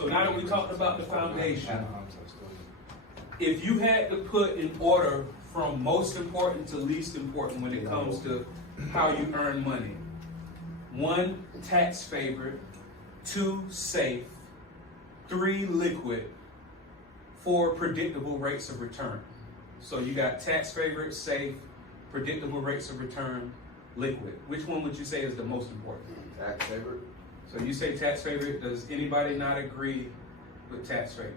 So now that we talked about the foundation, if you had to put in order from most important to least important when it comes to how you earn money: 1, tax favored; 2, safe; 3, liquid; 4, predictable rates of return. So you got tax favored, safe, predictable rates of return, liquid. Which one would you say is the most important? Tax favored. So you say tax favored. Does anybody not agree with tax favored?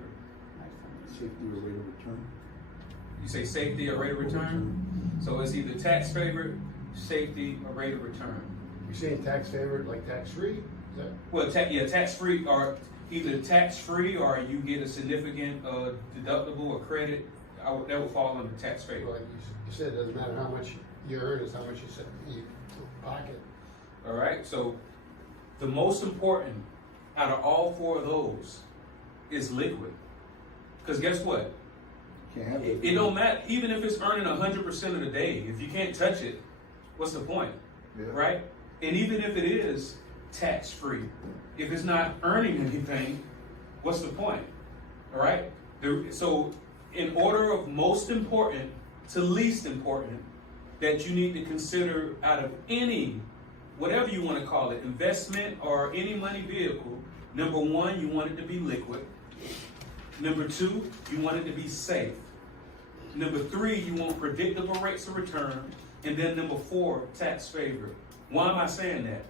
Safety or rate of return. You say safety or rate of return? So it's either tax favored, safety, or rate of return. You're saying tax favored, like tax free? Is that? Well, tax free, or either tax free or you get a significant deductible or credit. That would fall under tax favored. Like you said, it doesn't matter how much you earn, it's how much you set in your pocket. All right. So the most important out of all 4 of those is liquid. Because guess what? Can't have It don't matter. Even if it's earning 100% of the day, if you can't touch it, what's the point? Yeah. Right? And even if it is tax free, if it's not earning anything, what's the point? All right? So in order of most important to least important that you need to consider out of any, whatever you want to call it, investment or any money vehicle, number 1, you want it to be liquid. Number 2, you want it to be safe. Number 3, you want predictable rates of return. And then number 4, tax favored. Why am I saying that?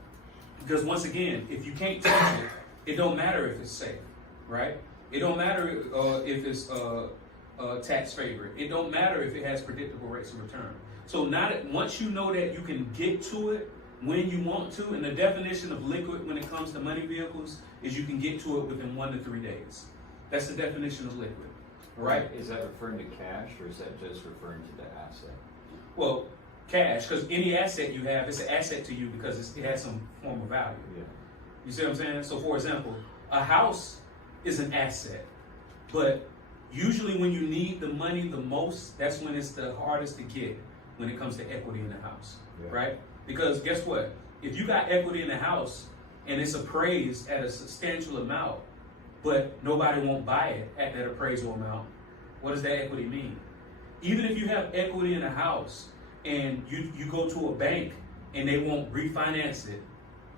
Because once again, if you can't touch it, it don't matter if it's safe, right? It don't matter if it's tax favored. It don't matter if it has predictable rates of return. So now that once you know that you can get to it when you want to, and the definition of liquid when it comes to money vehicles is you can get to it within 1 to 3 days. That's the definition of liquid, right? Is that referring to cash, or is that just referring to the asset? Well, cash, because any asset you have, it's an asset to you because it has some form of value. Yeah. You see what I'm saying? So for example, a house is an asset, but usually when you need the money the most, that's when it's the hardest to get when it comes to equity in the house, right? Because guess what? If you got equity in the house and it's appraised at a substantial amount, but nobody won't buy it at that appraisal amount, what does that equity mean? Even if you have equity in a house and you go to a bank and they won't refinance it,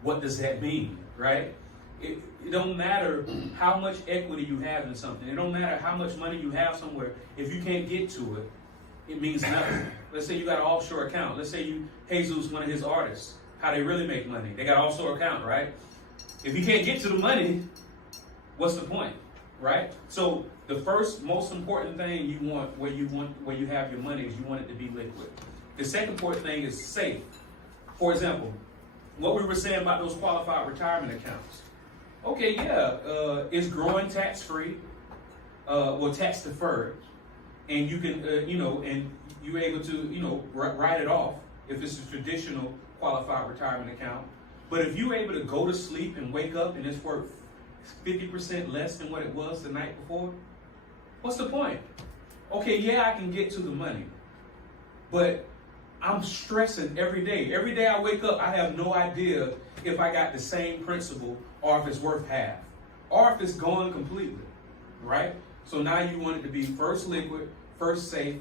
what does that mean, right? It don't matter how much equity you have in something. It don't matter how much money you have somewhere. If you can't get to it, it means nothing. Let's say you got an offshore account. Let's say Jesus, one of his artists, how they really make money. They got an offshore account, right? If you can't get to the money, what's the point, right? So the first most important thing you want where you have your money is you want it to be liquid. The second important thing is safe. For example, what we were saying about those qualified retirement accounts. Okay, yeah, it's growing tax-free, well, tax-deferred, and you can, and you're able to, write it off if it's a traditional qualified retirement account. But if you're able to go to sleep and wake up and it's worth 50% less than what it was the night before, what's the point? Okay, yeah, I can get to the money, but I'm stressing every day. Every day I wake up, I have no idea if I got the same principal or if it's worth half or if it's gone completely, right? So now you want it to be first liquid, first safe,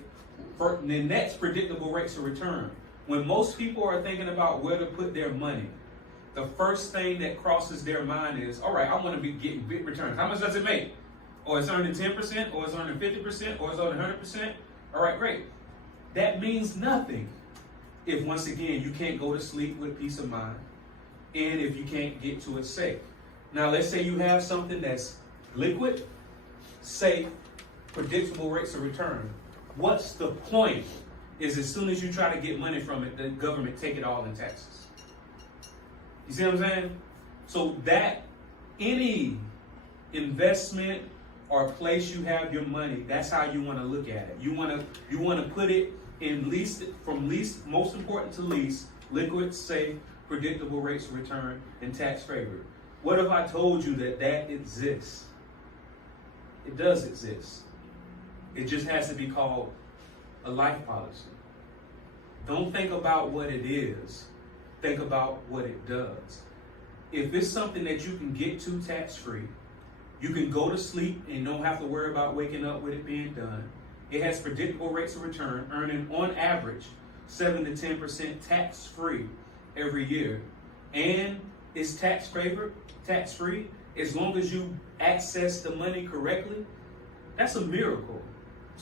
and then next predictable rates of return. When most people are thinking about where to put their money, the first thing that crosses their mind is, all right, I want to be getting big returns. How much does it make? Or it's earning 10%, or it's earning 50%, or it's earning 100%. All right, great. That means nothing if, once again, you can't go to sleep with peace of mind and if you can't get to it safe. Now, let's say you have something that's liquid, safe, predictable rates of return. What's the point? Is as soon as you try to get money from it, the government take it all in taxes. You see what I'm saying? So that any investment or place you have your money, that's how you want to look at it. You want to put it in most important to least, liquid, safe, predictable rates of return, and tax favored. What if I told you that exists? It does exist. It just has to be called a life policy. Don't think about what it is. Think about what it does. If it's something that you can get to tax-free, You can go to sleep and don't have to worry about waking up with it being done. It has predictable rates of return, earning on average 7 to 10% tax-free every year. And it's tax-free, as long as you access the money correctly. That's a miracle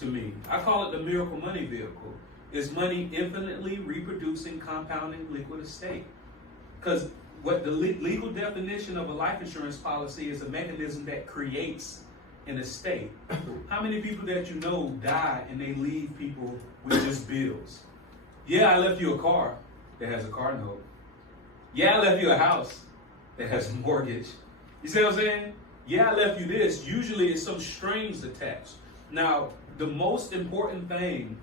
to me. I call it the miracle money vehicle. It's money infinitely reproducing, compounding liquid estate. Because what the legal definition of a life insurance policy is a mechanism that creates an estate. How many people that you know die and they leave people with just bills? Yeah, I left you a car that has a car note. Yeah, I left you a house that has a mortgage. You see what I'm saying? Yeah, I left you this. Usually it's some strings attached. Now, the most important thing,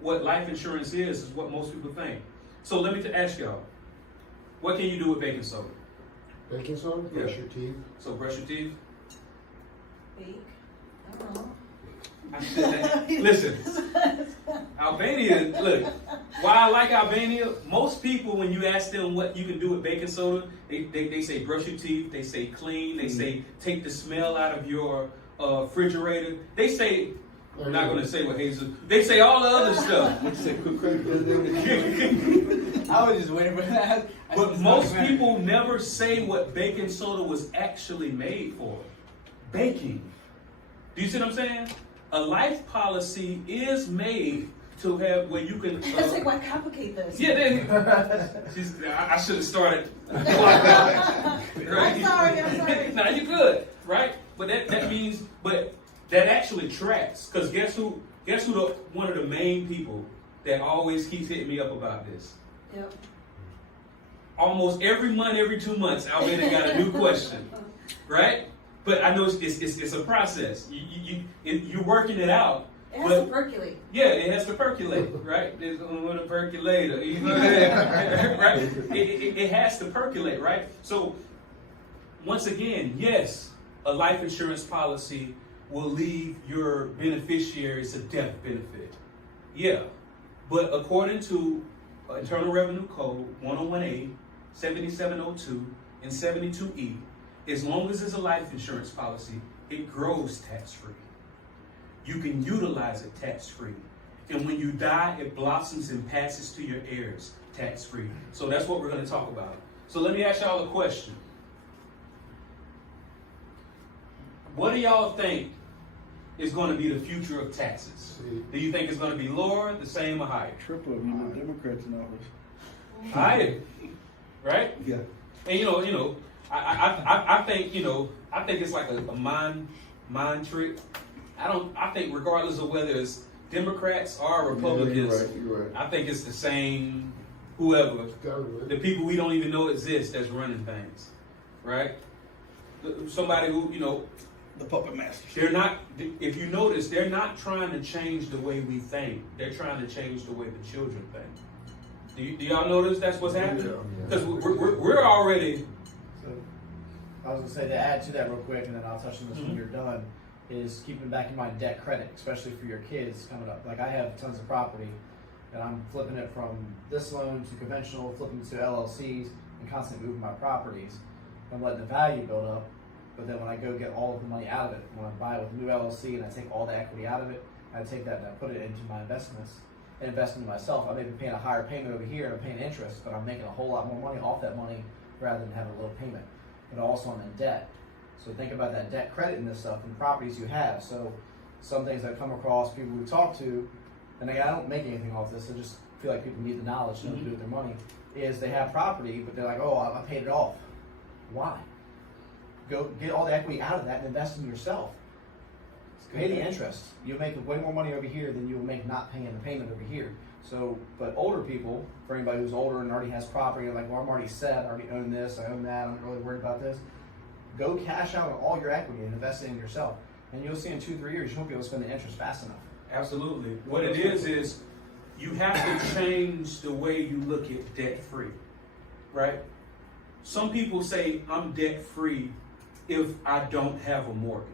what life insurance is what most people think. So let me ask y'all, what can you do with baking soda? Baking soda, brush your teeth. So brush your teeth? Bake? I don't know. Listen, Albania, look, why I like Albania, most people, when you ask them what you can do with baking soda, they say brush your teeth, they say clean, they say take the smell out of your refrigerator. They say, I'm not going to say what Hazel, they say all the other stuff. I was just waiting for that. But most people never say what baking soda was actually made for. Baking. Do you see what I'm saying? A life policy is made to have where you can. It's like, why complicate this? Yeah, I should have started. Right? I'm sorry. No, you're good, right? But that means, but that actually tracks. Because guess who? One of the main people that always keeps hitting me up about this. Yep. Almost every month, every 2 months, Albania got a new question, right? But I know it's a process. You're working it out. It has to percolate. Yeah, it has to percolate, right? It's on a percolator. You know what I'm saying? Right? It has to percolate, right? So, once again, yes, a life insurance policy will leave your beneficiaries a death benefit. Yeah, but according to Internal Revenue Code 101A, 7702, and 72E, as long as it's a life insurance policy, it grows tax-free. You can utilize it tax-free. And when you die, it blossoms and passes to your heirs tax-free. So that's what we're going to talk about. So let me ask y'all a question. What do y'all think is going to be the future of taxes? Do you think it's going to be lower, the same, or higher? Triple, Democrats in office. Higher, right? Yeah. And I think I think it's like a mind trick. I think regardless of whether it's Democrats or Republicans, Yeah, you're right. I think it's the same whoever. Government. The people we don't even know exist that's running things, right? Somebody who, The puppet master. they're not, if you notice, they're not trying to change the way we think. They're trying to change the way the children think. Do y'all notice that's what's happening? Because we're already. So, I was going to say, to add to that real quick, and then I'll touch on this when you're done, is keeping back in mind debt credit, especially for your kids coming up. Like, I have tons of property, and I'm flipping it from this loan to conventional, flipping to LLCs, and constantly moving my properties. I'm letting the value build up, but then when I go get all of the money out of it, when I buy it with a new LLC and I take all the equity out of it, I take that and I put it into my investments and invest in myself. I may be paying a higher payment over here and I'm paying interest, but I'm making a whole lot more money off that money rather than having a low payment. But also I'm in debt. So think about that debt credit in this stuff and properties you have. So some things I've come across, people we talk to, and again, I don't make anything off this, I just feel like people need the knowledge to know what to do with their money, is they have property, but they're like, oh, I paid it off. Why? Go get all the equity out of that and invest in yourself. Pay the interest. You'll make way more money over here than you'll make not paying the payment over here. So, but older people, for anybody who's older and already has property, like, well, I'm already set, I already own this, I own that, I'm not really worried about this. Go cash out on all your equity and invest it in yourself. And you'll see in 2-3 years, you won't be able to spend the interest fast enough. Absolutely. What it is you have to change the way you look at debt-free, right? Some people say, I'm debt-free if I don't have a mortgage.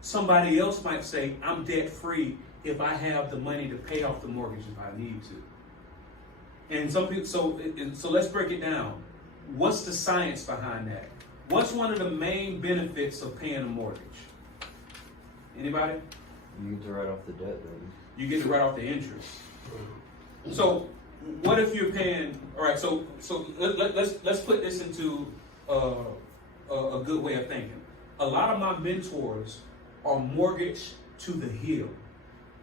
Somebody else might say, I'm debt-free if I have the money to pay off the mortgage if I need to. And some people, so let's break it down. What's the science behind that? What's one of the main benefits of paying a mortgage? Anybody? You get to write off the debt, don't you? You get to write off the interest. So what if you're paying? All right. So let's put this into a good way of thinking. A lot of my mentors are mortgaged to the hill.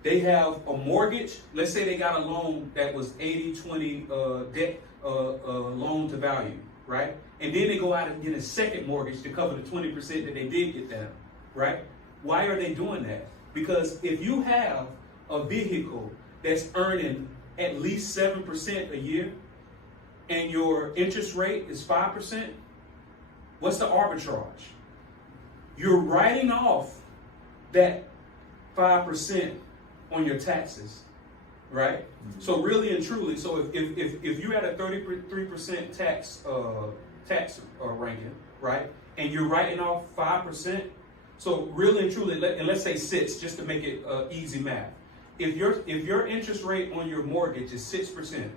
They have a mortgage. Let's say they got a loan that was 80-20 debt loan to value, right? And then they go out and get a second mortgage to cover the 20% that they did get down, right? Why are they doing that? Because if you have a vehicle that's earning at least 7% a year and your interest rate is 5%, what's the arbitrage? You're writing off that 5% on your taxes, right? Mm-hmm. So really and truly, so if you're at a 33% tax ranking, right, and you're writing off 5%, so really and truly, and let's say 6, just to make it easy math. If your interest rate on your mortgage is 6%,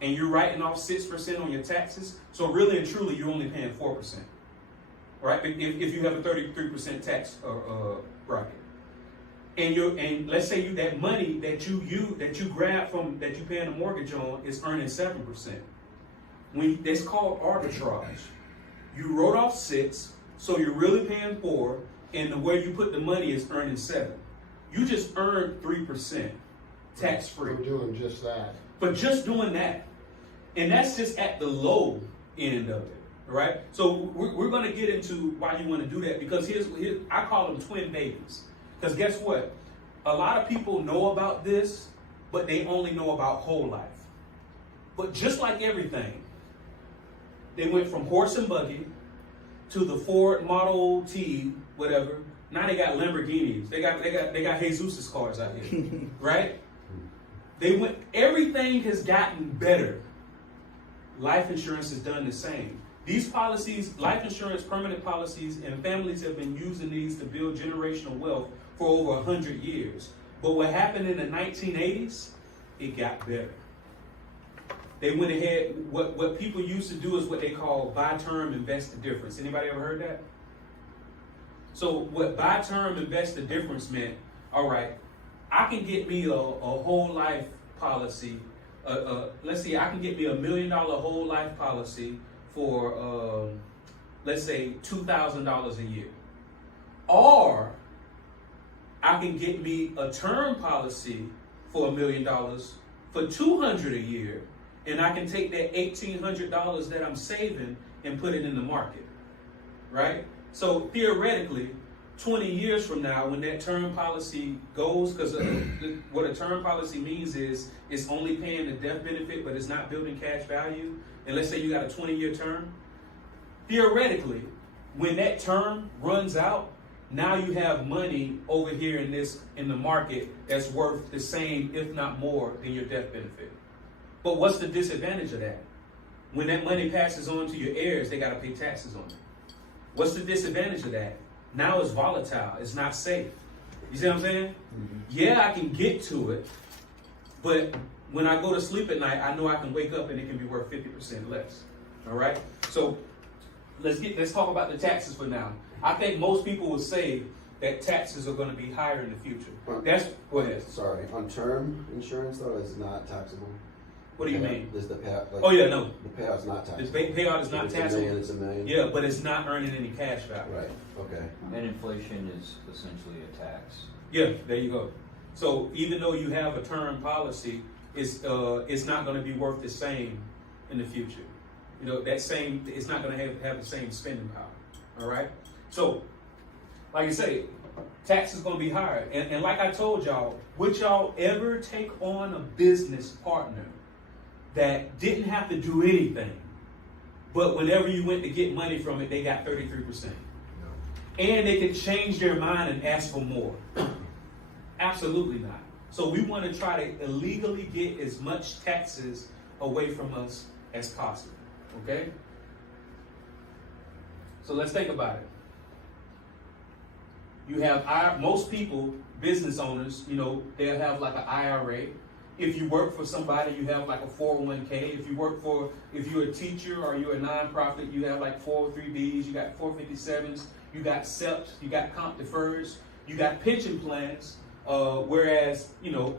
and you're writing off 6% on your taxes, so really and truly, you're only paying 4%, right? If you have a 33% tax bracket, and let's say that money that you grab from that you paying a mortgage on is earning 7%. That's called arbitrage. You wrote off 6, so you're really paying 4, and the way you put the money is earning 7. You just earned 3% tax free. For doing just that. For just doing that. And that's just at the low end of it, right? So we're going to get into why you want to do that, because here's I call them twin babies. Because guess what? A lot of people know about this, but they only know about whole life. But just like everything, they went from horse and buggy to the Ford Model T, whatever. Now they got Lamborghinis. They got Jesus cars out here, right? Everything has gotten better. Life insurance has done the same. These policies, life insurance, permanent policies, and families have been using these to build generational wealth for over 100 years. But what happened in the 1980s, it got better. They went ahead, what people used to do is what they call buy term, invest the difference. Anybody ever heard that? So what buy term, invest the difference meant, all right, I can get me a whole life policy. Let's see, I can get me $1 million whole life policy for, let's say, $2,000 a year. Or I can get me a term policy for $1 million for $200 a year, and I can take that $1,800 that I'm saving and put it in the market, right? So theoretically, 20 years from now, when that term policy goes, because what a term policy means is it's only paying the death benefit, but it's not building cash value. And let's say you got a 20-year term. Theoretically, when that term runs out, now you have money over here in the market that's worth the same, if not more, than your death benefit. But what's the disadvantage of that? When that money passes on to your heirs, they got to pay taxes on it. What's the disadvantage of that? Now it's volatile. It's not safe. You see what I'm saying? Mm-hmm. Yeah, I can get to it, but when I go to sleep at night, I know I can wake up and it can be worth 50% less. All right? So let's talk about the taxes for now. I think most people will say that taxes are going to be higher in the future. Go ahead. Sorry, on term insurance though is not taxable. What do you mean? Is the payout? Like, oh yeah, no. The payout's not taxable. The payout is not taxable. It's $1 million. Yeah, but it's not earning any cash value. Right. Okay. And inflation is essentially a tax. Yeah, there you go. So even though you have a term policy, it's not going to be worth the same in the future. You know, it's not going to have the same spending power. All right. So, like I say, tax is going to be higher. And like I told y'all, would y'all ever take on a business partner that didn't have to do anything, but whenever you went to get money from it, they got 33%? No. And they could change their mind and ask for more? Absolutely not. So we want to try to illegally get as much taxes away from us as possible. Okay? So let's think about it. You have most people, business owners, you know, they'll have like an IRA, If you work for somebody, you have like a 401k. If you're a teacher or you're a nonprofit, you have like 403bs, you got 457s, you got SEPs, you got comp deferreds, you got pension plans. Whereas,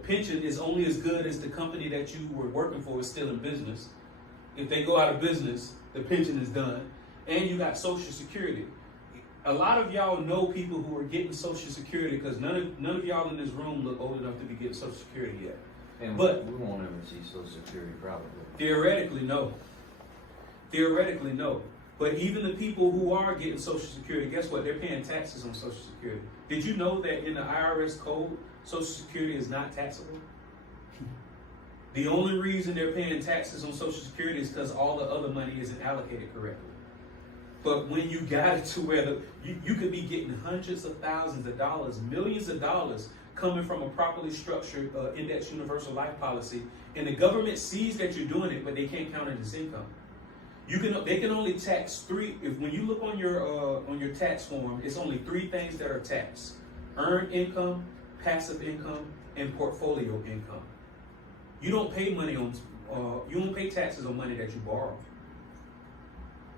pension is only as good as the company that you were working for is still in business. If they go out of business, the pension is done. And you got Social Security. A lot of y'all know people who are getting Social Security because none of y'all in this room look old enough to be getting Social Security yet. And But- we won't ever see Social Security probably. Theoretically, no. Theoretically, no. But even the people who are getting Social Security, guess what? They're paying taxes on Social Security. Did you know that in the IRS code, Social Security is not taxable? The only reason they're paying taxes on Social Security is because all the other money isn't allocated correctly. But when you got it to where you could be getting hundreds of thousands of dollars, millions of dollars coming from a properly structured index universal life policy, and the government sees that you're doing it, but they can't count it as income. They can only tax when you look on your tax form, it's only 3 things that are taxed: earned income, passive income, and portfolio income. You don't pay you don't pay taxes on money that you borrow.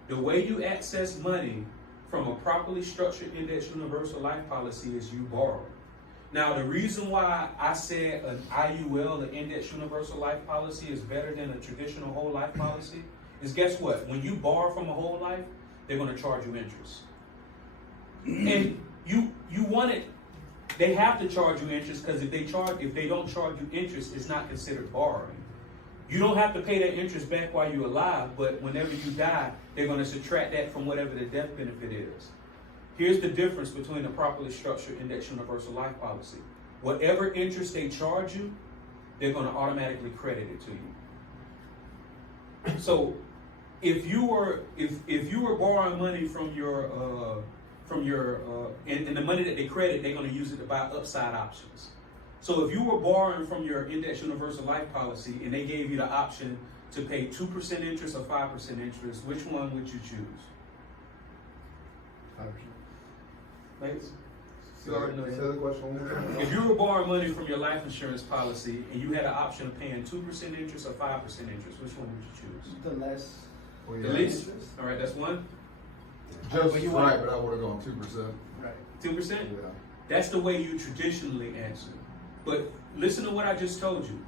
The way you access money from a properly structured index universal life policy is you borrow. Now, the reason why I said an IUL, the index universal life policy, is better than a traditional whole life policy is, guess what? When you borrow from a whole life, they're going to charge you interest. And you want it. They have to charge you interest because if they don't charge you interest, it's not considered borrowing. You don't have to pay that interest back while you're alive, but whenever you die, they're going to subtract that from whatever the death benefit is. Here's the difference between a properly structured index universal life policy. Whatever interest they charge you, they're going to automatically credit it to you. So if you were borrowing money from your and the money that they credit, they're going to use it to buy upside options. So if you were borrowing from your index universal life policy and they gave you the option to pay 2% interest or 5% interest, which one would you choose? 5%. Ladies? You already know Say that. the question one more time. If you were borrowing money from your life insurance policy and you had an option of paying 2% interest or 5% interest, which one would you choose? The less. Well, The yeah. least? All right, that's one. Just But you right, want- but I would have gone 2%. Right. 2%? Yeah. That's the way you traditionally answer. But listen to what I just told you.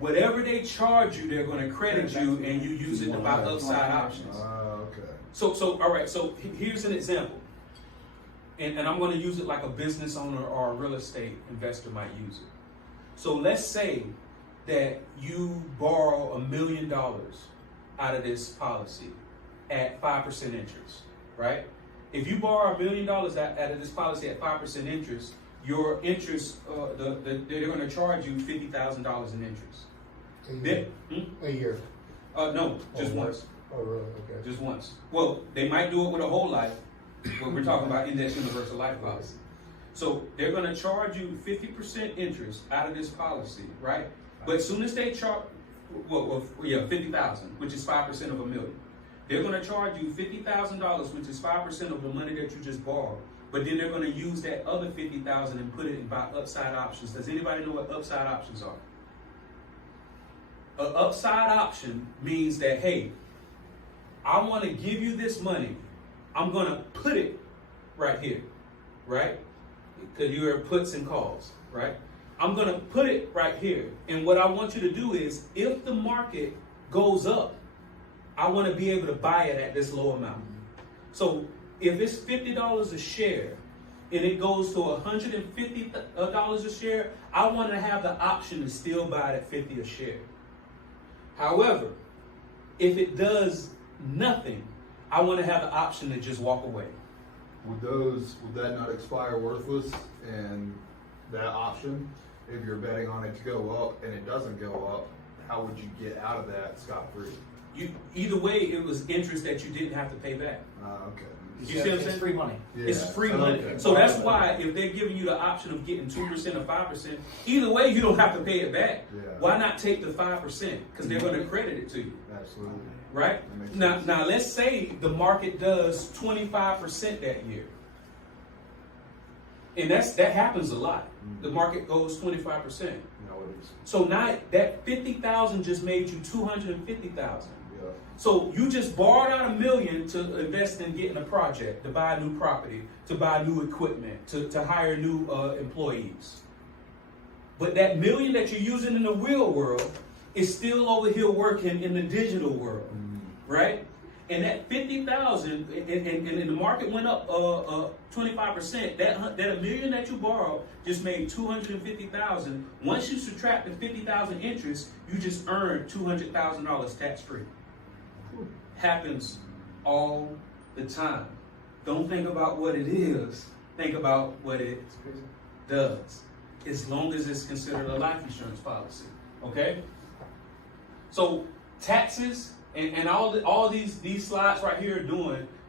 Whatever they charge you, they're going to credit you and you use it to buy upside options. Okay. So all right, so here's an example. And I'm going to use it like a business owner or a real estate investor might use it. So let's say that you borrow $1 million out of this policy at 5% interest, right? If you borrow $1 million out of this policy at 5% interest, your interest, they're going to charge you $50,000 in interest. A year. No, just Oh, once. Oh, really? Okay. Just once. Well, they might do it with a whole life, but we're talking about index universal life policy. So they're going to charge you 50% interest out of this policy, right? But as soon as they charge, 50,000, which is 5% of $1 million. They're going to charge you $50,000, which is 5% of the money that you just borrowed. But then they're going to use that other $50,000 and put it in buy upside options. Does anybody know what upside options are? An upside option means that, hey, I want to give you this money. I'm going to put it right here, right? Because you're puts and calls, right? I'm going to put it right here. And what I want you to do is, if the market goes up, I want to be able to buy it at this low amount. So if it's $50 a share and it goes to $150 a share, I want to have the option to still buy it at $50 a share. However, if it does nothing, I want to have the option to just walk away. Would that not expire worthless and that option? If you're betting on it to go up and it doesn't go up, how would you get out of that scot-free? Either way, it was interest that you didn't have to pay back. Okay. You see what I'm It's saying? free money. Yeah. It's free money. Okay. So that's why if they're giving you the option of getting 2% or 5%, either way you don't have to pay it back. Yeah. Why not take the 5%? Because they're going to credit it to you, Absolutely. right? That makes sense. Now let's say the market does 25% that year. And that happens a lot. The market goes 25%. No, it is. So now that 50,000 just made you 250,000. Yeah. So you just borrowed out $1 million to invest in getting a project, to buy a new property, to buy new equipment, to hire new employees. But that $1 million that you're using in the real world is still over here working in the digital world, right? And that 50,000, and the market went up 25%. That $1 million that you borrowed just made 250,000. Once you subtract the 50,000 interest, you just earned $200,000 tax free. Happens all the time. Don't think about what it is. Think about what it does. As long as it's considered a life insurance policy, okay? So taxes. And all these slides right here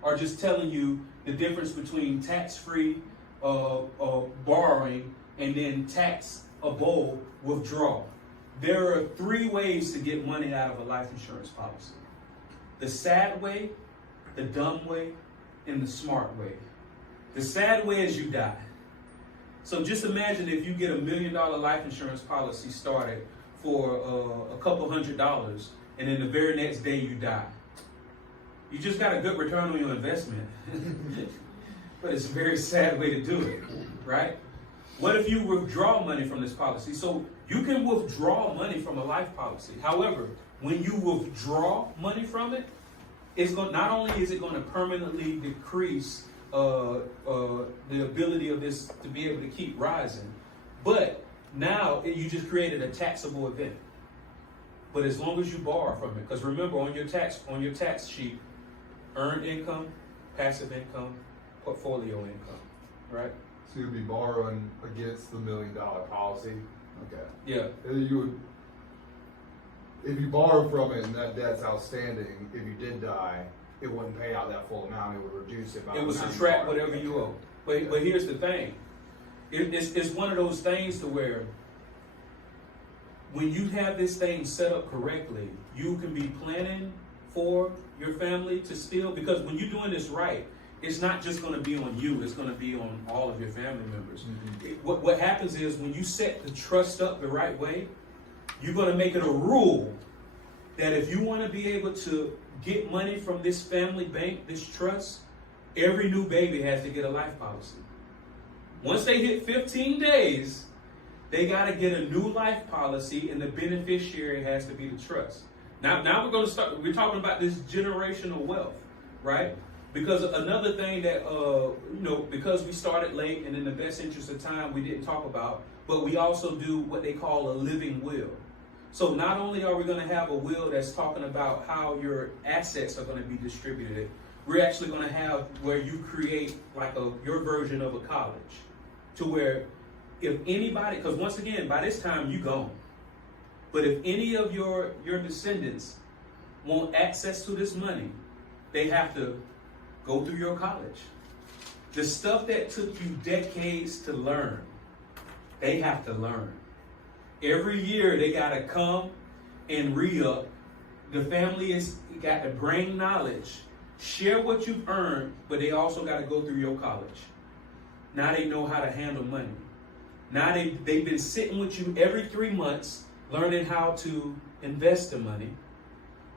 are just telling you the difference between tax-free borrowing and then taxable withdrawal. There are 3 ways to get money out of a life insurance policy: the sad way, the dumb way, and the smart way. The sad way is you die. So just imagine if you get $1 million life insurance policy started for a couple $100. And then the very next day you die. You just got a good return on your investment. But it's a very sad way to do it, right? What if you withdraw money from this policy? So you can withdraw money from a life policy. However, when you withdraw money from it, not only is it going to permanently decrease the ability of this to be able to keep rising, but now you just created a taxable event. But as long as you borrow from it, because remember on your tax sheet, earned income, passive income, portfolio income, right? So you'd be borrowing against the $1 million policy. Okay. Yeah. If you borrow from it and that debt's outstanding, if you did die, it wouldn't pay out that full amount. It would reduce it by. It would subtract whatever you owe. But here's the thing. It's one of those things to where when you have this thing set up correctly, you can be planning for your family to still, because when you're doing this right, it's not just going to be on you, it's going to be on all of your family members. What happens is when you set the trust up the right way, you're going to make it a rule that if you want to be able to get money from this family bank, this trust, every new baby has to get a life policy. Once they hit 15 days, they got to get a new life policy, and the beneficiary has to be the trust. Now we're going to start. We're talking about this generational wealth, right? Because another thing that because we started late, and in the best interest of time, we didn't talk about, but we also do what they call a living will. So not only are we going to have a will that's talking about how your assets are going to be distributed, we're actually going to have where you create like your version of a college, to where if anybody, because once again, by this time you gone, but if any of your descendants want access to this money, they have to go through your college. The stuff that took you decades to learn, they have to learn. Every year they got to come and re-up. The family has got to bring knowledge, share what you've earned, but they also got to go through your college. Now they know how to handle money. Now they've been sitting with you every 3 months, learning how to invest the money.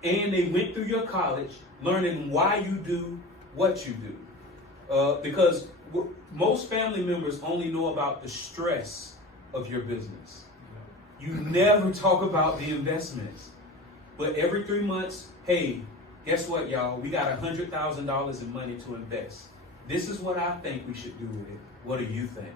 And they went through your college, learning why you do what you do. Because most family members only know about the stress of your business. You never talk about the investments. But every 3 months, hey, guess what, y'all? We got $100,000 in money to invest. This is what I think we should do with it. What do you think?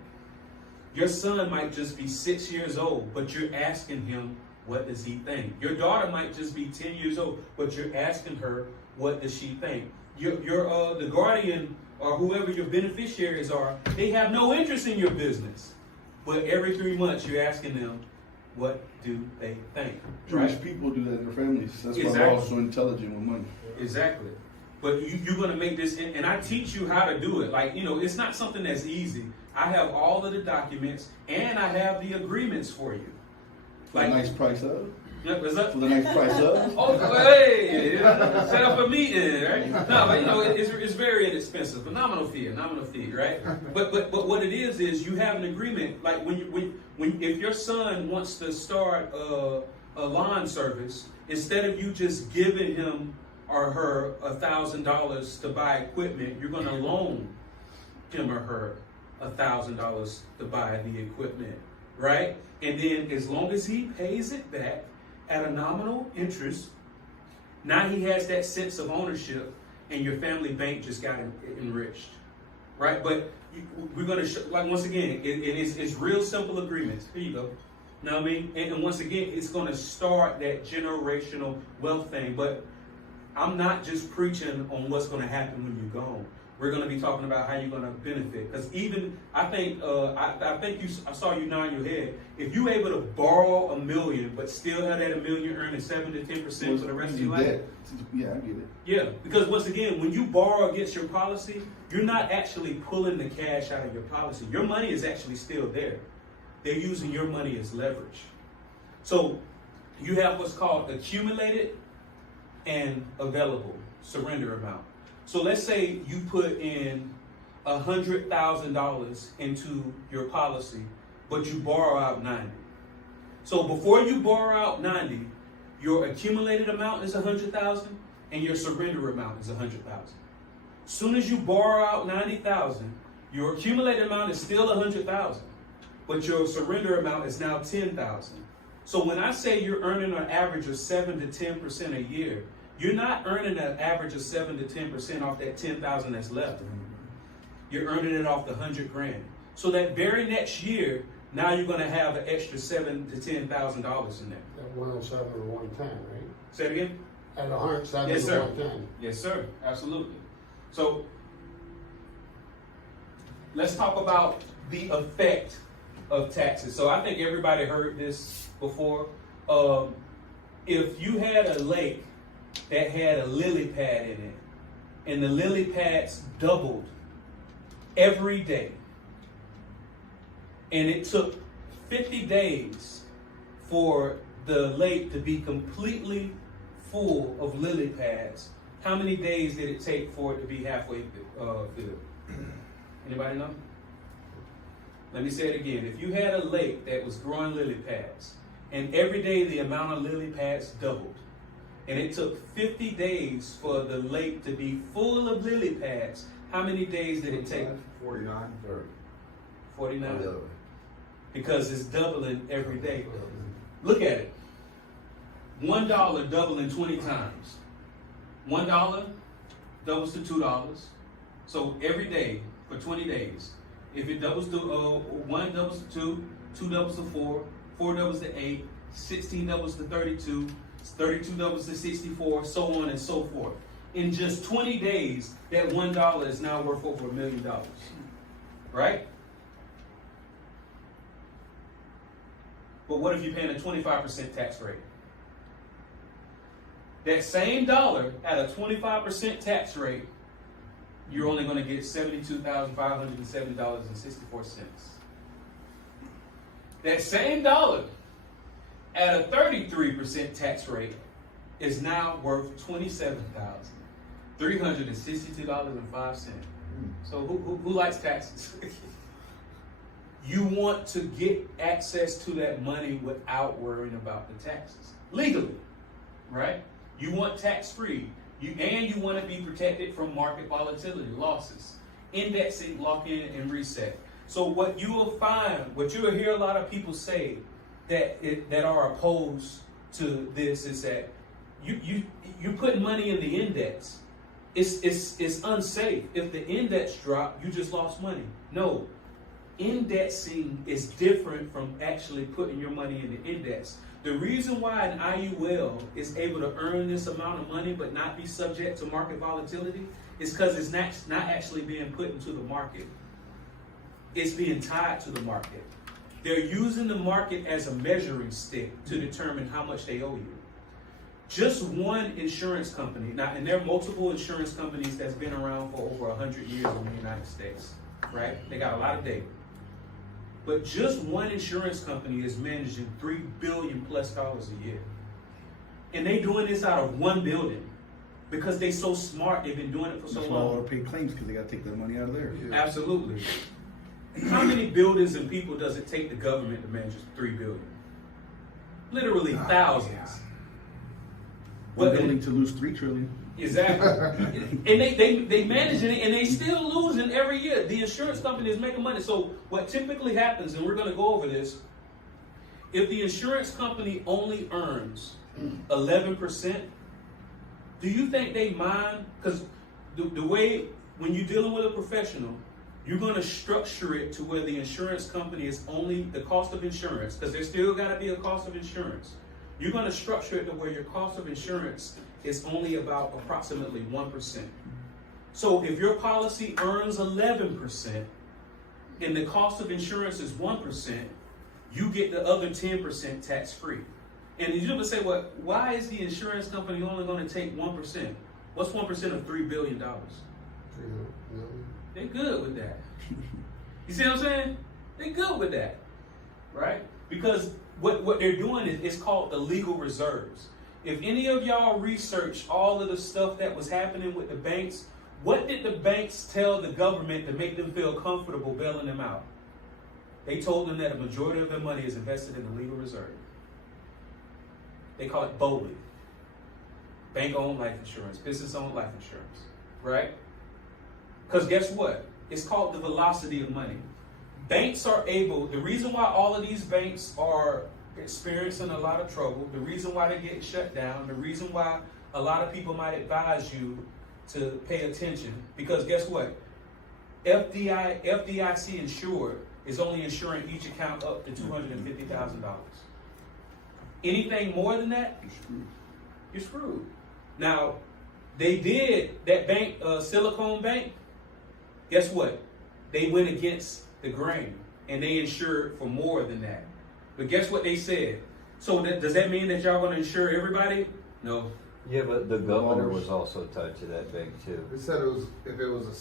Your son might just be 6 years old, but you're asking him, what does he think? Your daughter might just be 10 years old, but you're asking her, what does she think? The guardian or whoever your beneficiaries are, they have no interest in your business. But every 3 months, you're asking them, what do they think? Jewish people do that in their families. That's why Exactly. they're also intelligent with money. Exactly. But you're going to make this, and I teach you how to do it. Like, it's not something that's easy. I have all of the documents, and I have the agreements for you. Like a nice price of it. Yeah, what's up? For the next price up. Oh, hey, set up a meeting, right? No, but you know, it's very inexpensive. Phenomenal fee, right? But what it is you have an agreement. Like when if your son wants to start a lawn service, instead of you just giving him or her $1,000 to buy equipment, you're going to loan him or her $1,000 to buy the equipment, right? And then as long as he pays it back at a nominal interest, now he has that sense of ownership, and your family bank just got enriched, right? But we're going to like once again, it's real simple agreements. Here you go. Know what I mean? And once again, it's going to start that generational wealth thing. But I'm not just preaching on what's going to happen when you're gone. We're going to be talking about how you're going to benefit. Because even, I think I saw you nod your head. If you're able to borrow $1 million, but still have that $1 million earning 7 to 10% for the rest of your life. Yeah, I get it. Yeah, because once again, when you borrow against your policy, you're not actually pulling the cash out of your policy. Your money is actually still there. They're using your money as leverage. So you have what's called accumulated and available surrender amount. So let's say you put in $100,000 into your policy, but you borrow out 90. So before you borrow out 90, your accumulated amount is 100,000 and your surrender amount is 100,000. Soon as you borrow out 90,000, your accumulated amount is still 100,000, but your surrender amount is now 10,000. So when I say you're earning an average of 7 to 10% a year, you're not earning an average of 7 to 10% off that 10,000 that's left. You're earning it off the 100 grand. So that very next year, now you're going to have an extra $7,000 to $10,000 in there. At 107 or 110, right? Say it again. At 107 Yes, or sir. 110. Yes, sir. Absolutely. So let's talk about the effect of taxes. So I think everybody heard this before. If you had a lake that had a lily pad in it, and the lily pads doubled every day, and it took 50 days for the lake to be completely full of lily pads, how many days did it take for it to be halfway filled? Anybody know? Let me say it again. If you had a lake that was growing lily pads, and every day the amount of lily pads doubled, and it took 50 days for the lake to be full of lily pads, how many days did it take? 49. 49. The other way. Because it's doubling every day. Look at it. $1 doubling 20 times. $1 doubles to $2. So every day for 20 days, if it doubles to 1 doubles to 2, 2 doubles to 4, 4 doubles to 8, 16 doubles to 32, 32 doubles to 64, so on and so forth. In just 20 days, that $1 is now worth over $1 million. Right? But what if you're paying a 25% tax rate? That same dollar at a 25% tax rate, you're only going to get $72,570.64. That same dollar at a 33% tax rate is now worth $27,362.05. So who likes taxes? You want to get access to that money without worrying about the taxes. Legally, right? You want tax-free. You want to be protected from market volatility, losses, indexing, lock-in, and reset. So what you will find, what you will hear a lot of people say that are opposed to this is that you put money in the index. It's unsafe. If the index dropped, you just lost money. No. Indexing is different from actually putting your money in the index. The reason why an IUL is able to earn this amount of money but not be subject to market volatility is because it's not actually being put into the market. It's being tied to the market. They're using the market as a measuring stick to determine how much they owe you. Just one insurance company, now, and there are multiple insurance companies that's been around for over 100 years in the United States, right? They got a lot of data. But just one insurance company is managing $3 billion plus a year. And they doing this out of one building because they so smart. They've been doing it for so That's why all long. pay claims, because they gotta take that money out of there. Absolutely. How many buildings and people does it take the government to manage 3 billion? Literally thousands. One But- building to lose 3 trillion. Exactly. And they managing it, and they still losing every year. The insurance company is making money. So what typically happens, and we're going to go over this, if the insurance company only earns 11%, do you think they mind? Because the way, when you're dealing with a professional, you're going to structure it to where the insurance company is only the cost of insurance, because there's still got to be a cost of insurance. You're going to structure it to where your cost of insurance is only about approximately 1%. So if your policy earns 11% and the cost of insurance is 1%, you get the other 10% tax free. And you're going to say, well, why is the insurance company only going to take 1%? What's 1% of $3 billion? 300 million. They're good with that. You see what I'm saying? They're good with that, right? Because what they're doing is it's called the legal reserves. If any of y'all research all of the stuff that was happening with the banks, what did the banks tell the government to make them feel comfortable bailing them out? They told them that a majority of their money is invested in the legal reserve. They call it BOLI. Bank-owned life insurance, business-owned life insurance, right? Because guess what? It's called the velocity of money. Banks are able, the reason why all of these banks are experiencing a lot of trouble, the reason why they're getting shut down, the reason why a lot of people might advise you to pay attention, because guess what? FDIC insured is only insuring each account up to $250,000. Anything more than that, you're screwed. Now, they did that bank, Silicon Bank. Guess what? They went against the grain and they insured for more than that. But guess what they said? So does that mean that y'all going to insure everybody? No. Yeah, but the governor was also tied to that bank too. They said if it was a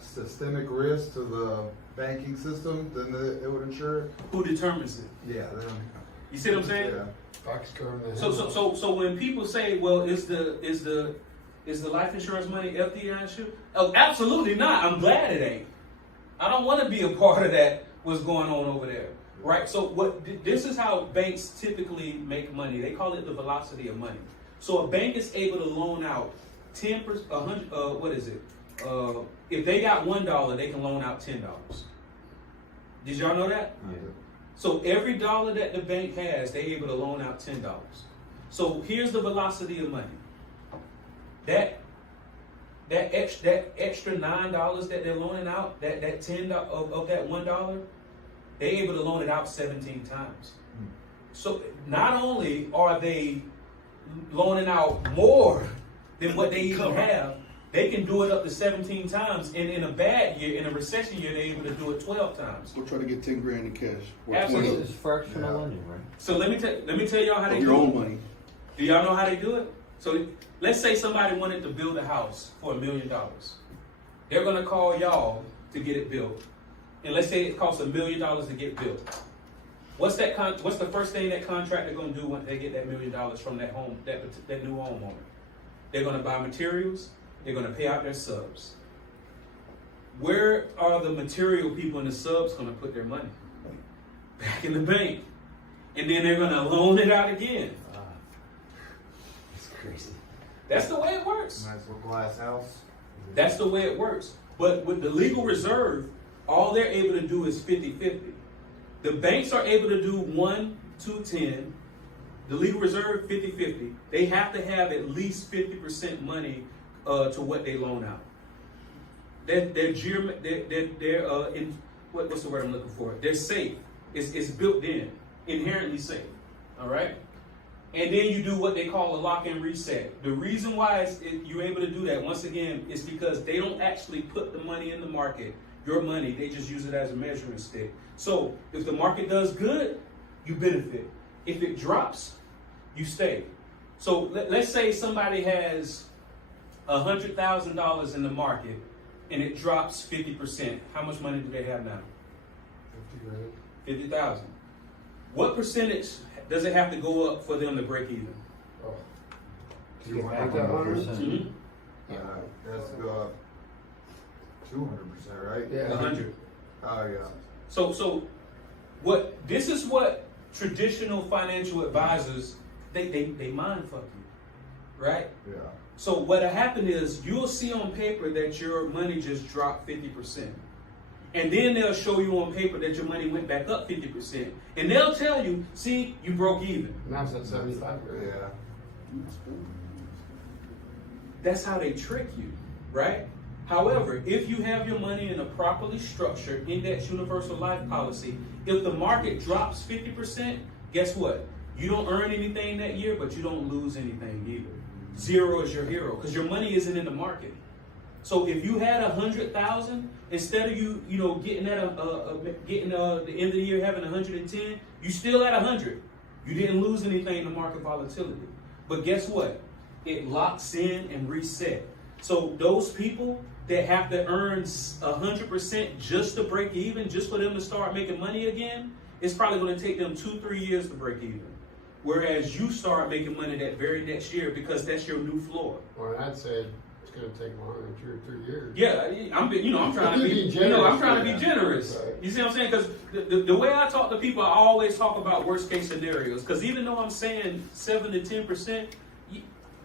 systemic risk to the banking system, then it would insure it. Who determines it? Yeah, then. You see what I'm saying? Yeah. Foxconn, the So when people say, well, is the life insurance money FDI insured? Oh, absolutely not. I'm glad it ain't. I don't want to be a part of that. What's going on over there, right? So this is how banks typically make money. They call it the velocity of money. So a bank is able to loan out 10%, 100. What is it? If they got $1, they can loan out $10. Did y'all know that? Yeah. So every dollar that the bank has, they're able to loan out $10. So here's the velocity of money. That extra $9 that they're loaning out, that $10 of that $1, they're able to loan it out 17 times. So not only are they loaning out more than what they even have, they can do it up to 17 times. And in a bad year, in a recession year, they're able to do it 12 times. We'll try to get 10 grand in cash. Or Absolutely. 20 It's fractional lending, right? So let me tell y'all how they of do your it. own money. Do y'all know how they do it? So let's say somebody wanted to build a house for $1 million. They're gonna call y'all to get it built. And let's say it costs $1 million to get built. What's the first thing that contractor gonna do when they get that $1 million from that home, that new homeowner? They're gonna buy materials, they're gonna pay out their subs. Where are the material people and the subs gonna put their money? Back in the bank. And then they're gonna loan it out again. It's crazy. That's the way it works. Nice little glass house. That's the way it works. But with the legal reserve, all they're able to do is 50-50. The banks are able to do 1 to 10. The legal reserve, 50-50. They have to have at least 50% money to what they loan out. What's the word I'm looking for? They're safe. It's built in, inherently safe. All right. And then you do what they call a lock and reset. The reason why you're able to do that, once again, is because they don't actually put the money in the market, your money, they just use it as a measuring stick. So if the market does good, you benefit. If it drops, you stay. So let's say somebody has $100,000 in the market and it drops 50%. How much money do they have now? 50 grand. 50,000. What percentage does it have to go up for them to break even? Oh, To get back to 100? Mhm. It has to go up 200%, right? Yeah. 100. Oh, yeah. So this is what traditional financial advisors, they mind fuck you, right? Yeah. So what'll happen is you'll see on paper that your money just dropped 50%. And then they'll show you on paper that your money went back up 50%. And they'll tell you, see, you broke even. Now it's at 75 grand. Yeah. That's how they trick you, right? However, if you have your money in a properly structured index universal life policy, if the market drops 50%, guess what? You don't earn anything that year, but you don't lose anything either. Zero is your hero because your money isn't in the market. So if you had 100,000, instead of you getting at the end of the year having 110, you still at 100. You didn't lose anything in market volatility. But guess what? It locks in and reset. So those people that have to earn 100% just to break even, just for them to start making money again, it's probably going to take them 2-3 years to break even. Whereas you start making money that very next year because that's your new floor. Or I'd say it's going to take longer than 2 or 3 years. Yeah, I'm trying to be generous. I'm trying to be generous. Right. You see what I'm saying? Because the way I talk to people, I always talk about worst case scenarios. Because even though I'm saying 7 to 10%,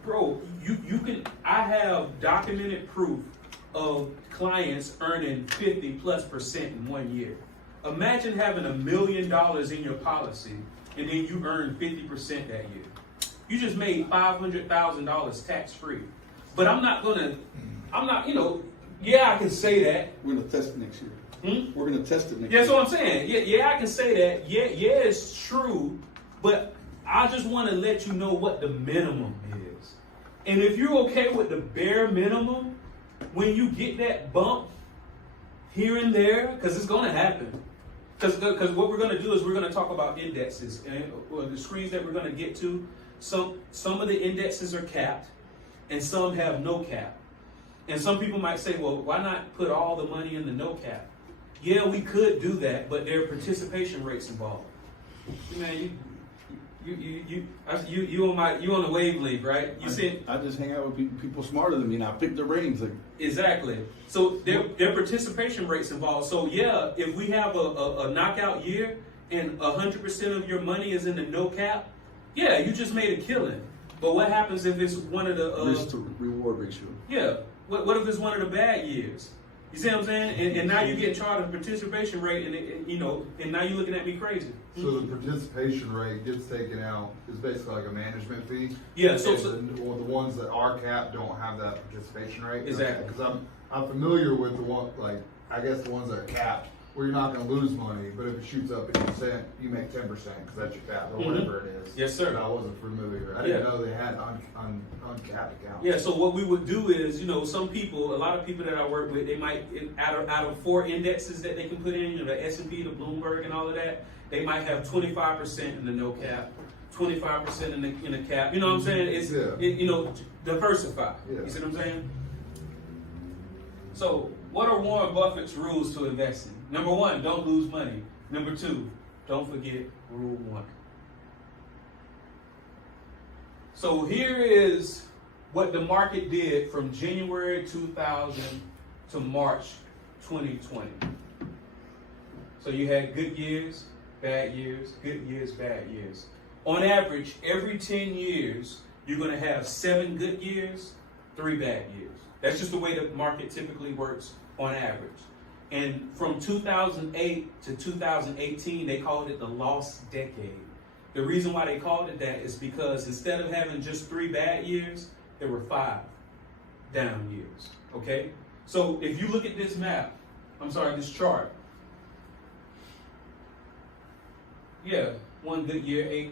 bro, you can. I have documented proof of clients earning 50+% in 1 year. Imagine having $1 million in your policy and then you earn 50% that year. You just made $500,000 tax free. But I'm not, yeah, I can say that. We're gonna test it next year. We're gonna test it next Yeah, year. that's what I'm saying. Yeah, I can say that. Yeah, it's true. But I just want to let you know what the minimum is. And if you're okay with the bare minimum, when you get that bump here and there, because it's going to happen. Because what we're going to do is we're going to talk about indexes. And the screens that we're going to get to, some of the indexes are capped and some have no cap. And some people might say, well, why not put all the money in the no cap? Yeah, we could do that, but there are participation rates involved. Man, you on the wavelength, right? I just hang out with people smarter than me, and I pick the ratings. Exactly. So there are participation rates involved. So yeah, if we have a knockout year and 100% of your money is in the no cap, yeah, you just made a killing. But what happens if it's one of the risk to reward ratio. Yeah. What if it's one of the bad years? You see what I'm saying? And now you get charged a participation rate, and now you're looking at me crazy. So the participation rate gets taken out is basically like a management fee. Yeah. The ones that are capped don't have that participation rate. Exactly. Because I'm familiar with the one, like I guess the ones that are capped, where you're not going to lose money, but if it shoots up 8%, you make 10% because that's your cap or whatever it is. Yes, sir. And I wasn't familiar. I didn't know they had uncapped accounts. Yeah, so what we would do is, a lot of people that I work with, they might, out of 4 indexes that they can put in, the S&P, the Bloomberg, and all of that, they might have 25% in the no cap, 25% in the cap. You know what I'm saying? It's, diversify. Yeah. You see what I'm saying? So, what are Warren Buffett's rules to investing? Number 1, don't lose money. Number 2, don't forget rule 1. So here is what the market did from January 2000 to March 2020. So you had good years, bad years, good years, bad years. On average, every 10 years, you're going to have 7 good years, 3 bad years. That's just the way the market typically works on average. And from 2008 to 2018, they called it the lost decade. The reason why they called it that is because instead of having just 3 bad years, there were 5 down years, okay? So if you look at this this chart, yeah, one good year,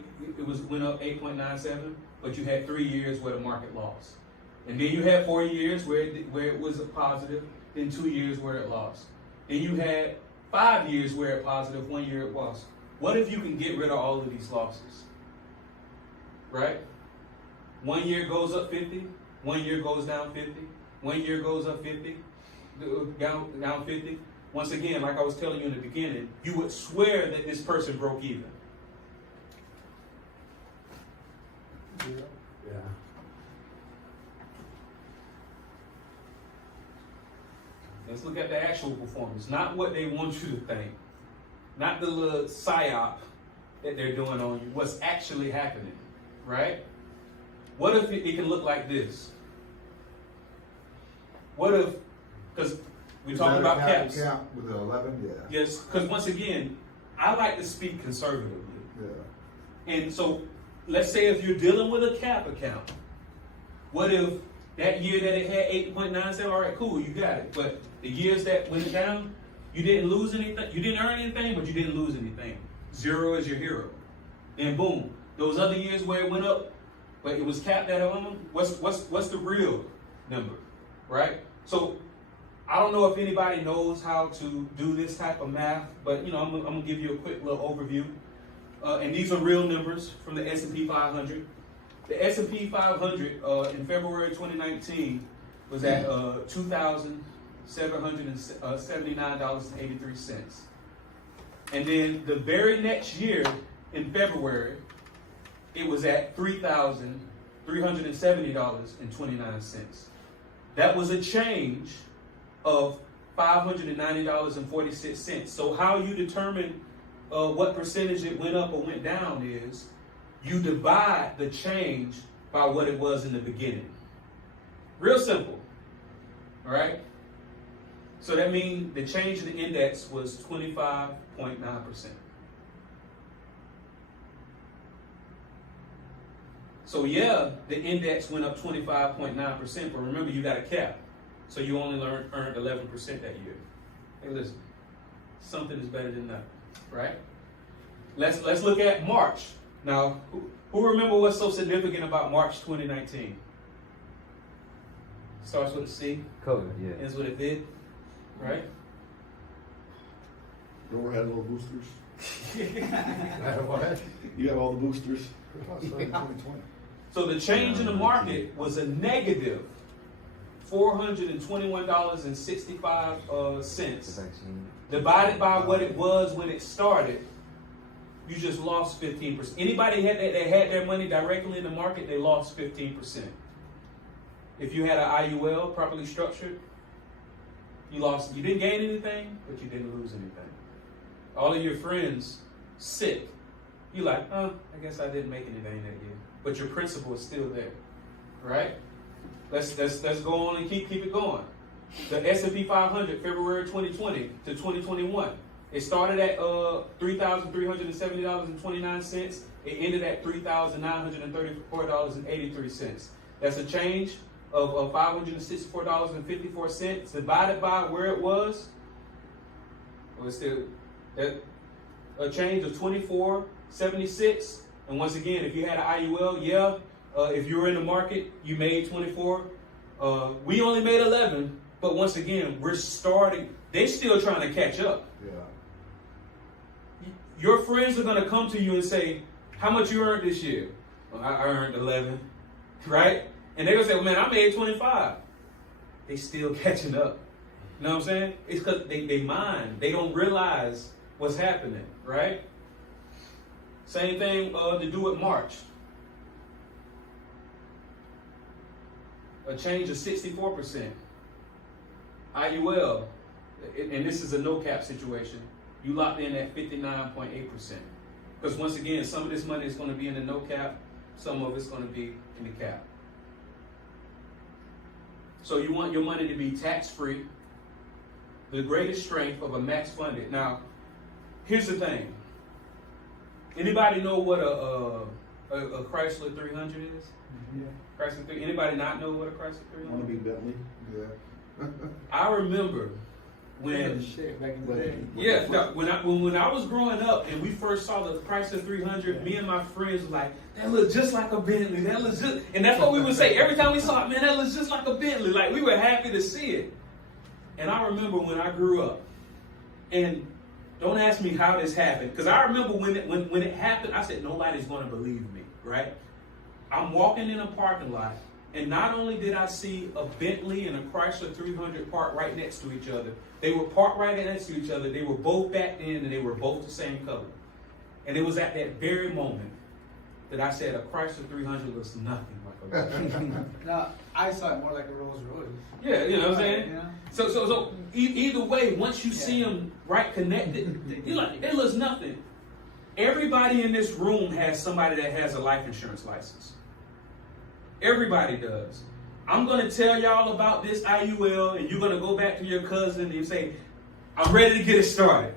went up 8.97, but you had 3 years where the market lost. And then you had 4 years where it was a positive, then 2 years where it lost. Then you had 5 years where it positive, 1 year it lost. What if you can get rid of all of these losses? Right? 1 year goes up 50, 1 year goes down 50, 1 year goes up 50, down 50. Once again, like I was telling you in the beginning, you would swear that this person broke even. Yeah. Let's look at the actual performance, not what they want you to think, not the little psyop that they're doing on you, what's actually happening, right? What if it can look like this? What if, because we talked about caps. Count with the 11, yeah. Yes, because once again, I like to speak conservatively. Yeah. And so, let's say if you're dealing with a cap account, what if that year that it had 8.97, all right, cool, you got it. But the years that went down, you didn't lose anything, you didn't earn anything, but you didn't lose anything. 0 is your hero. And boom, those other years where it went up, but it was capped at what's the real number, right? So I don't know if anybody knows how to do this type of math, but I'm gonna give you a quick little overview. And these are real numbers from the S&P 500. The S&P 500 in February 2019 was at $2,779.83. And then the very next year, in February, it was at $3,370.29. That was a change of $590.46. So how you determine what percentage it went up or went down is you divide the change by what it was in the beginning. Real simple, all right? So that means the change in the index was 25.9%. So yeah, the index went up 25.9%, but remember you got a cap. So you only earned 11% that year. Hey, listen, something is better than nothing, right? Let's look at March. Now, who remember what's so significant about March 2019? Starts with a C, COVID, yeah. ends with a V, right? Remember had little boosters? What? You have all the boosters. So the change in the market was a negative $421.65 The vaccine. divided by what it was when it started. You just lost 15%. Anybody that had their money directly in the market, they lost 15%. If you had an IUL properly structured, you didn't gain anything, but you didn't lose anything. All of your friends sick. You're like, I guess I didn't make anything that year. But your principal is still there, right? Let's go on and keep it going. The S&P 500, February 2020 to 2021. It started at $3,370.29. It ended at $3,934.83. That's a change of $564.54 divided by where it was. It was still a change of $24.76. And once again, if you had an IUL, if you were in the market, you made 24. We only made 11, but once again, we're starting. They're still trying to catch up. Yeah. Your friends are going to come to you and say, how much you earned this year? Well, I earned 11, right? And they're going to say, well, man, I made 25. They still catching up. You know what I'm saying? It's because they mind. They don't realize what's happening, right? Same thing to do with March. A change of 64%. IUL, and this is a no cap situation, you locked in at 59.8%. Because once again, some of this money is going to be in the no cap, some of it's going to be in the cap. So you want your money to be tax free, the greatest strength of a max funded. Now, here's the thing. Anybody know what a Chrysler 300 is? Yeah. Chrysler 300. Anybody not know what a Chrysler 300 Want to be is? Bentley? Yeah. I remember when when I was growing up and we first saw the Chrysler 300, me and my friends were like, that looks just like a Bentley. That looks just, and that's what we would say every time we saw it. Man, that looks just like a Bentley. Like we were happy to see it. And I remember when I grew up, and don't ask me how this happened, because I remember when it happened, I said nobody's going to believe me, right? I'm walking in a parking lot, and not only did I see a Bentley and a Chrysler 300 parked right next to each other, they were parked right next to each other. They were both backed in, and they were both the same color. And it was at that very moment that I said a Chrysler 300 looks nothing like No, I saw it more like a Rolls Royce. Yeah, you know what I'm saying? You know? So either way, once you see them right connected, you're like, it looks nothing. Everybody in this room has somebody that has a life insurance license. Everybody does. I'm going to tell y'all about this IUL, and you're going to go back to your cousin and you say, I'm ready to get it started.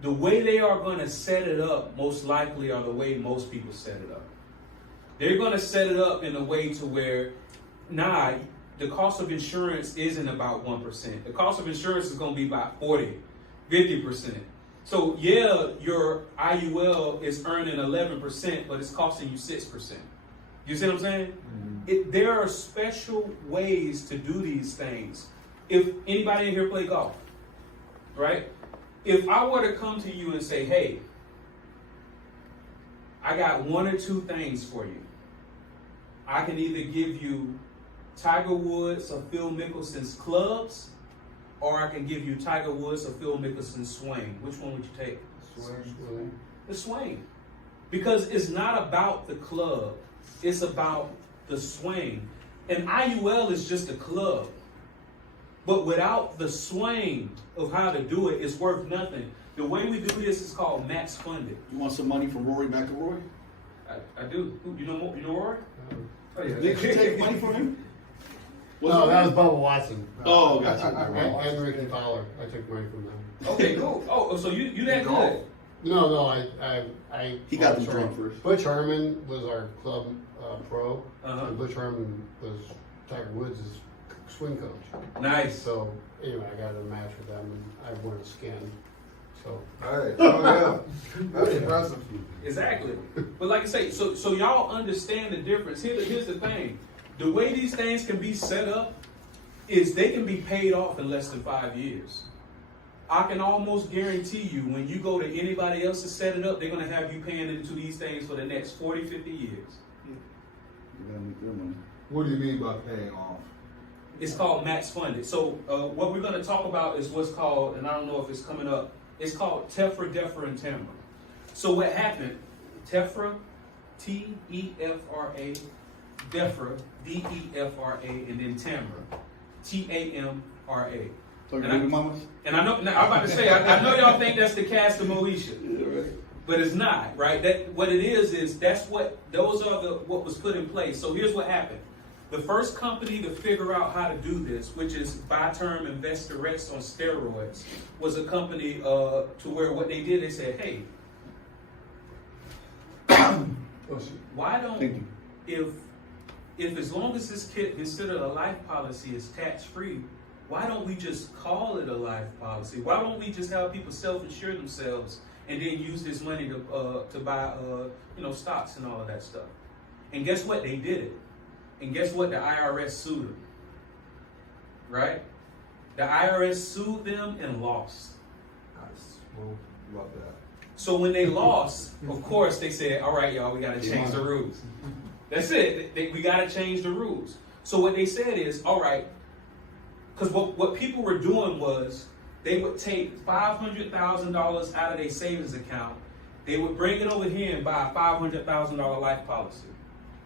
The way they are going to set it up, most likely, are the way most people set it up. They're going to set it up in a way to where, the cost of insurance isn't about 1%. The cost of insurance is going to be about 40, 50%. So yeah, your IUL is earning 11%, but it's costing you 6%. You see what I'm saying? Mm-hmm. There are special ways to do these things. If anybody in here play golf, right? If I were to come to you and say, hey, I got one or two things for you. I can either give you Tiger Woods or Phil Mickelson's clubs, or I can give you Tiger Woods or Phil Mickelson's swing. Which one would you take? Swing. The swing. Because it's not about the club. It's about the swing. And IUL is just a club. But without the swing of how to do it, it's worth nothing. The way we do this is called max funded. You want some money from Rory McIlroy? I do. You know Rory? Oh, yeah. Did you take money from him? No, that was Bubba Watson. Oh, gotcha. And Ricky Fowler. I took money from them. Okay, cool. Oh, so you that good? No, I. He got them drunk first. Butch Harmon was our club pro, Uh-huh. and Butch Harmon was Tiger Woods' swing coach. Nice. So anyway, I got a match with them, and I won a skin. So. Alright, oh yeah, that's impressive. Exactly. But like I say, so y'all understand the difference. Here's the thing. The way these things can be set up is they can be paid off in less than 5 years. I can almost guarantee you when you go to anybody else to set it up, they're going to have you paying into these things for the next 40, 50 years. You're gonna make your money. What do you mean by paying off? It's called max funded. So what we're going to talk about is what's called, and I don't know if it's coming up, it's called TEFRA, DEFRA, and TAMRA. So what happened, TEFRA, T-E-F-R-A, DEFRA, D-E-F-R-A, and then TAMRA, T-A-M-R-A. So baby mamas? And I know, now, I'm about to say, I know y'all think that's the cast of Moesha, Yeah, right. but it's not, right? That what it is those are what was put in place. So here's what happened. The first company to figure out how to do this, which is by term InvestorX on steroids, was a company to where what they did, they said, hey, why don't, if as long as this kid considered a life policy is tax free, why don't we just call it a life policy? Why don't we just have people self-insure themselves and then use this money to buy stocks and all of that stuff? And guess what? They did it. And guess what? The IRS sued them. Right? The IRS sued them and lost. Nice. Well, love that. So when they lost, of course, they said, all right, y'all, we got to change the rules. That's it. We got to change the rules. So what they said is, all right, because what people were doing was they would take $500,000 out of their savings account. They would bring it over here and buy a $500,000 life policy.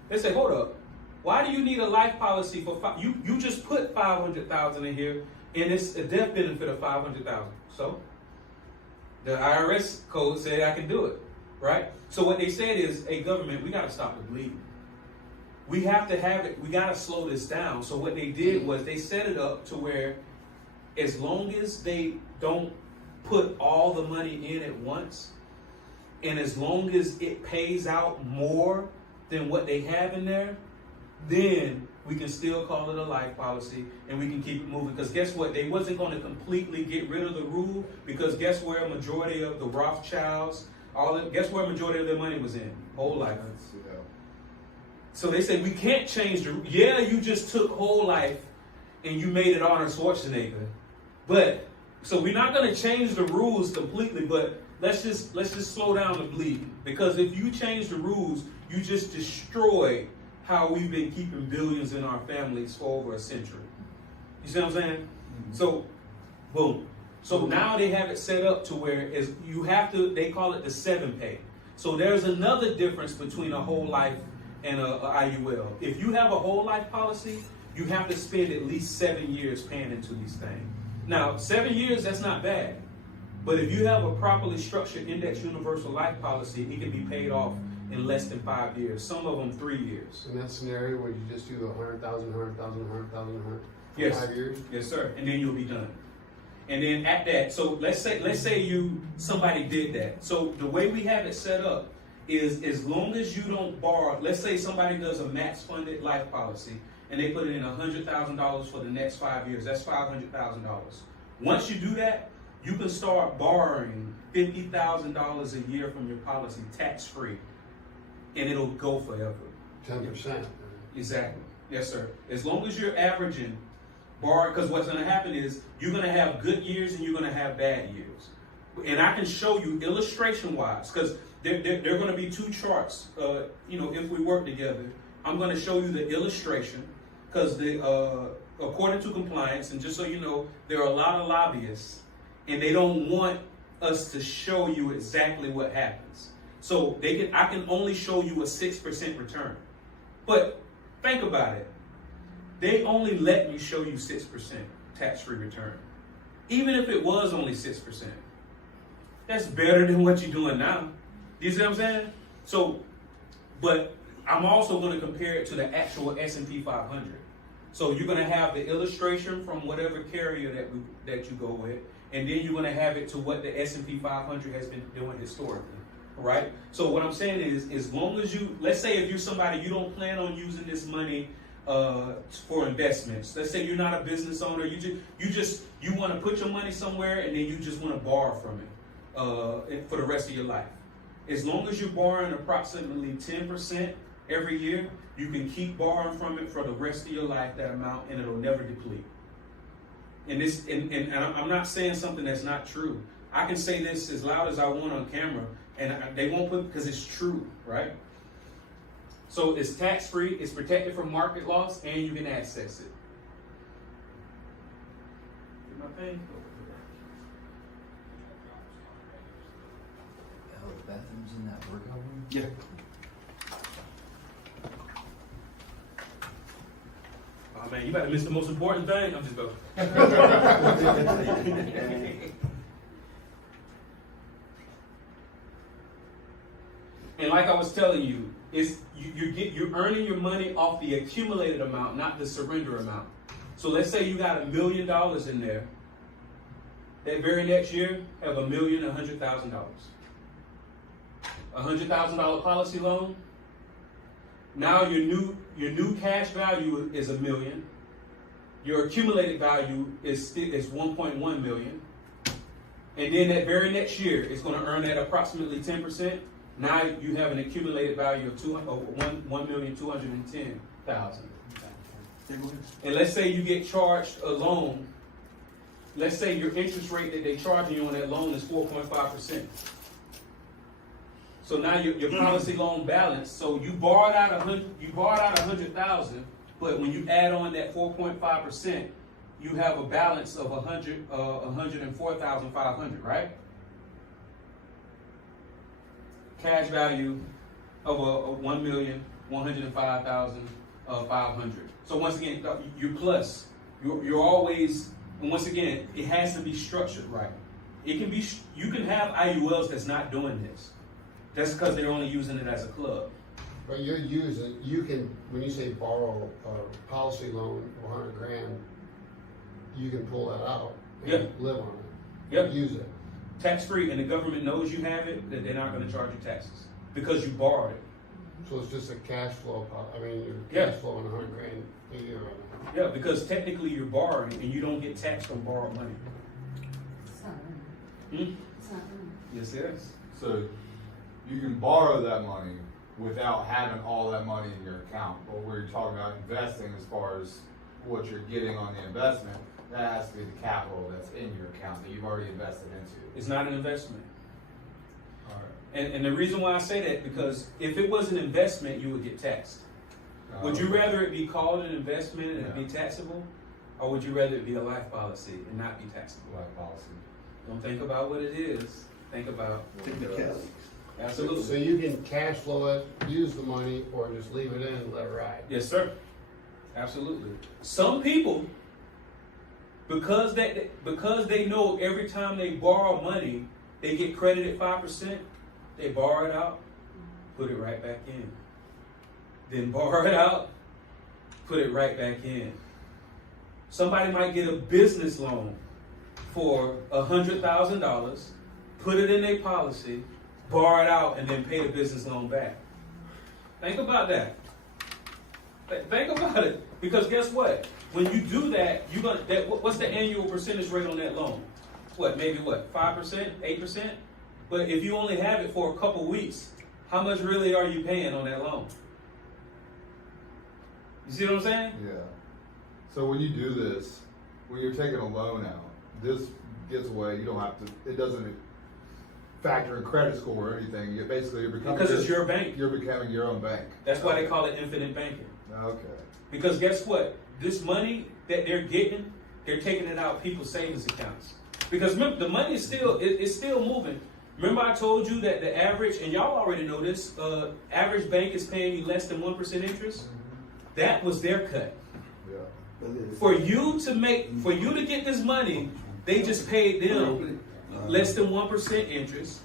They say, hold up. Why do you need a life policy for you just put $500,000 in here and it's a death benefit of $500,000. So the IRS code said I can do it, right? So what they said is, hey, government, we got to stop the bleeding. We have to have it. We got to slow this down. So what they did was they set it up to where as long as they don't put all the money in at once, and as long as it pays out more than what they have in there, then we can still call it a life policy and we can keep it moving. Because guess what? They wasn't going to completely get rid of the rule, because guess where a majority of the Rothschilds, guess where a majority of their money was in? Whole life. So they said, we can't change you just took whole life and you made it Arnold Schwarzenegger. But, so we're not going to change the rules completely, but let's just slow down the bleeding. Because if you change the rules, you just destroy how we've been keeping billions in our families for over a century. You see what I'm saying? Mm-hmm. So, boom. So now they have it set up to where they call it the 7-pay. So there's another difference between a whole life and a IUL. If you have a whole life policy, you have to spend at least 7 years paying into these things. Now, 7 years, that's not bad. But if you have a properly structured index universal life policy, it can be paid off in less than 5 years. Some of them 3 years. In that scenario, would you just do 100,000, 100,000, 100,000, 100? Yes. 5 years? Yes, sir. And then you'll be done. And then at that, so let's say somebody did that. So the way we have it set up is as long as you don't borrow, let's say somebody does a max funded life policy and they put in $100,000 for the next 5 years, that's $500,000. Once you do that, you can start borrowing $50,000 a year from your policy tax free, and it'll go forever. 10%. Exactly. Yes, sir. As long as you're averaging borrow, because what's going to happen is you're going to have good years and you're going to have bad years. And I can show you illustration wise, because there are going to be two charts. If we work together, I'm going to show you the illustration, because according to compliance, and just so you know, there are a lot of lobbyists, and they don't want us to show you exactly what happens. So I can only show you a 6% return. But think about it. They only let me show you 6% tax-free return. Even if it was only 6%, that's better than what you're doing now. You see what I'm saying? So, but I'm also going to compare it to the actual S&P 500. So you're going to have the illustration from whatever carrier that you go with, and then you're going to have it to what the S&P 500 has been doing historically, right? So what I'm saying is, as long as let's say if you're somebody, you don't plan on using this money for investments. Let's say you're not a business owner, you want to put your money somewhere, and then you just want to borrow from it for the rest of your life. As long as you're borrowing approximately 10% every year, you can keep borrowing from it for the rest of your life, that amount, and it'll never deplete. And I'm not saying something that's not true. I can say this as loud as I want on camera, and they won't put, because it's true, right? So it's tax-free, it's protected from market loss, and you can access it. Get my thing? Oh, the bathroom's in that workout room? Yeah. Oh man, you better miss the most important thing. I'm just going. And like I was telling you, you're earning your money off the accumulated amount, not the surrender amount. So let's say you got $1 million in there. That very next year, have $1,100,000. $100,000 policy loan. Now your new cash value is $1 million. Your accumulated value is 1.1 million. And then that very next year, it's going to earn at approximately 10%. Now you have an accumulated value of 1,210,000. And let's say you get charged a loan. Let's say your interest rate that they're charging you on that loan is 4.5%. So now your policy loan balance. So you borrowed out $100,000, but when you add on that 4.5%, you have a balance of $104,500, right? Cash value of $1,105,500. So once again, you're plus. You're always, and once again, it has to be structured right. It can be. You can have IULs that's not doing this. That's because they're only using it as a club. But you can, when you say borrow a policy loan for $100,000, you can pull that out and live on it. Yep. Use it. Tax free, and the government knows you have it, that they're not going to charge you taxes because you borrowed it. So it's just a cash flow. Your cash flow on $100,000 a year. Yeah, because technically you're borrowing and you don't get taxed on borrowed money. It's not earned. It's not earned. Yes, it is. So you can borrow that money without having all that money in your account. But we're talking about investing as far as what you're getting on the investment. That has to be the capital that's in your account that you've already invested into. It's not an investment. All right. And the reason why I say that, because if it was an investment, you would get taxed. Would you rather it be called an investment and it be taxable? Or would you rather it be a life policy and not be taxable? Life policy. Don't think about what it is. Think about Take the cash. Absolutely. So you can cash flow it, use the money, or just leave it in and let it ride. Yes, sir. Absolutely. Some people, because they know every time they borrow money, they get credited 5%, they borrow it out, put it right back in. Then borrow it out, put it right back in. Somebody might get a business loan for $100,000, put it in their policy, borrow it out, and then pay the business loan back. Think about that. Think about it. Because guess what? When you do that, what's the annual percentage rate on that loan? Maybe 5%, 8%? But if you only have it for a couple weeks, how much really are you paying on that loan? You see what I'm saying? Yeah. So when you do this, when you're taking a loan out, this gets away. You don't have to. It doesn't factor in credit score or anything. You're becoming Because it's your bank. You're becoming your own bank. That's why they call it infinite banking. Okay. Because guess what? This money that they're getting, they're taking it out of people's savings accounts. Because remember, the money is still moving. Remember I told you that the average, and y'all already know this, average bank is paying you less than 1% interest. That was their cut. Yeah. For you to get this money, they just paid them less than 1% interest.